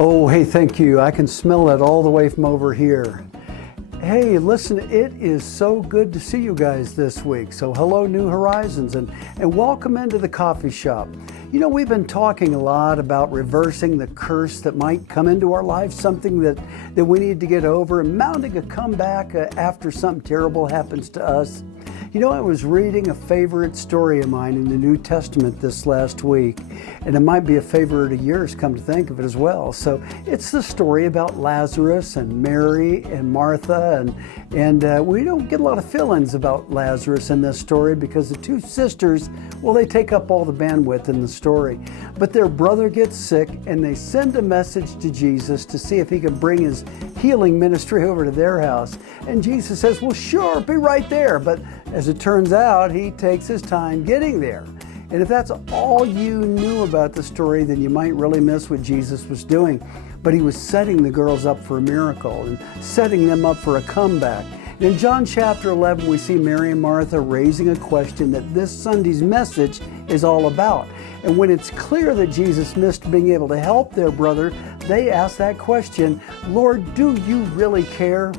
Oh, hey, thank you. I can smell it all the way from over here. Hey, listen, it is so good to see you guys this week. So hello, New Horizons, and welcome into the coffee shop. You know, we've been talking a lot about reversing the curse that might come into our lives, something that we need to get over, and mounting a comeback after something terrible happens to us. You know, I was reading a favorite story of mine in the New Testament this last week, and it might be a favorite of yours, come to think of it as well. So it's the story about Lazarus and Mary and Martha, and we don't get a lot of fill-ins about Lazarus in this story because the two sisters, well, they take up all the bandwidth in the story. But their brother gets sick, and they send a message to Jesus to see if he can bring his healing ministry over to their house. And Jesus says, well, sure, be right there. But as it turns out, he takes his time getting there. And if that's all you knew about the story, then you might really miss what Jesus was doing. But he was setting the girls up for a miracle and setting them up for a comeback. In John chapter 11, we see Mary and Martha raising a question that this Sunday's message is all about. And when it's clear that Jesus missed being able to help their brother, they ask that question, Lord, do you really care?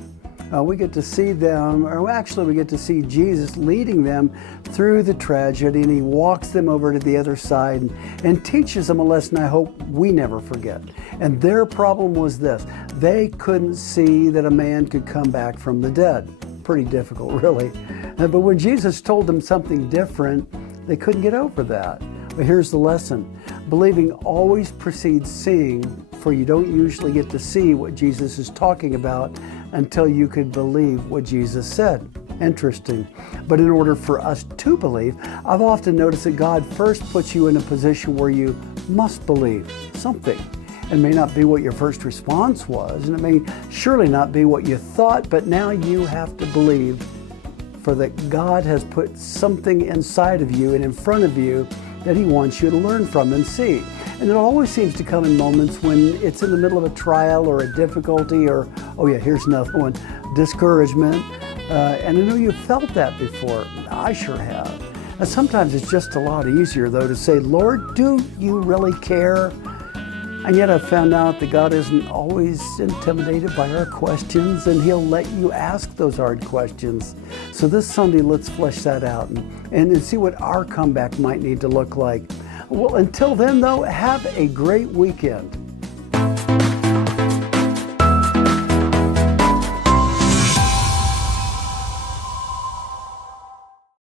We get to see them, or actually we get to see Jesus leading them through the tragedy, and he walks them over to the other side and teaches them a lesson I hope we never forget. And their problem was this: they couldn't see that a man could come back from the dead. Pretty difficult, really. But when Jesus told them something different, they couldn't get over that. But here's the lesson. Believing always precedes seeing, for you don't usually get to see what Jesus is talking about until you could believe what Jesus said. Interesting. But in order for us to believe, I've often noticed that God first puts you in a position where you must believe something. It may not be what your first response was, and it may surely not be what you thought, but now you have to believe, for that God has put something inside of you and in front of you that he wants you to learn from and see. And it always seems to come in moments when it's in the middle of a trial or a difficulty or, oh yeah, here's another one, discouragement. And I know you've felt that before. I sure have. And sometimes it's just a lot easier, though, to say, Lord, do you really care? And yet I've found out that God isn't always intimidated by our questions, and he'll let you ask those hard questions. So this Sunday, let's flesh that out and see what our comeback might need to look like. Well, until then, though, have a great weekend.